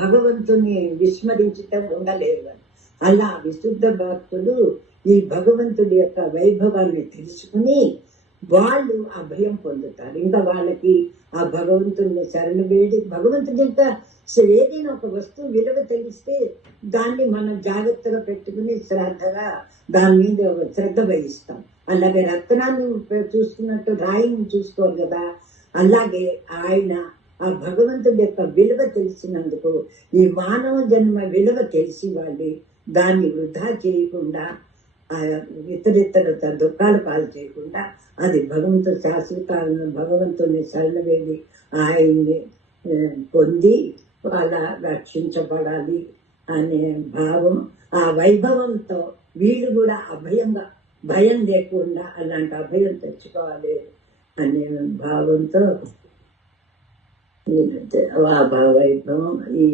భగవంతుని విస్మరించటం ఉండలేరు. అలా విశుద్ధ భక్తులు ఈ భగవంతుడి యొక్క వైభవాన్ని తెలుసుకుని వాళ్ళు అభయం పొందుతారు. ఇంకా వాళ్ళకి ఆ భగవంతుని శరణు వేడి, భగవంతుడి యొక్క ఏదైనా ఒక వస్తువు విలువ తెలిస్తే దాన్ని మనం జాగ్రత్తగా పెట్టుకుని శ్రద్ధగా దాని మీద శ్రద్ధ వహిస్తాం. అలాగే రత్నాన్ని చూసుకున్నట్టు రాయిని చూసుకోరు కదా, అలాగే ఆయన ఆ భగవంతుడి యొక్క విలువ తెలిసినందుకు ఈ మానవ జన్మ విలువ తెలిసి వాళ్ళు దాన్ని వృధా చేయకుండా, ఇతరితర దుఃఖాలు పాలు చేయకుండా అది భగవంతుడు శాశ్వతాలను భగవంతుని శరణవేడి ఆయన్ని పొంది అలా రక్షించబడాలి అనే భావం, ఆ వైభవంతో వీళ్ళు కూడా అభయంగా భయం లేకుండా అలాంటి అభయం తెచ్చుకోవాలి అనే భావంతో ఆ వైభవం ఈ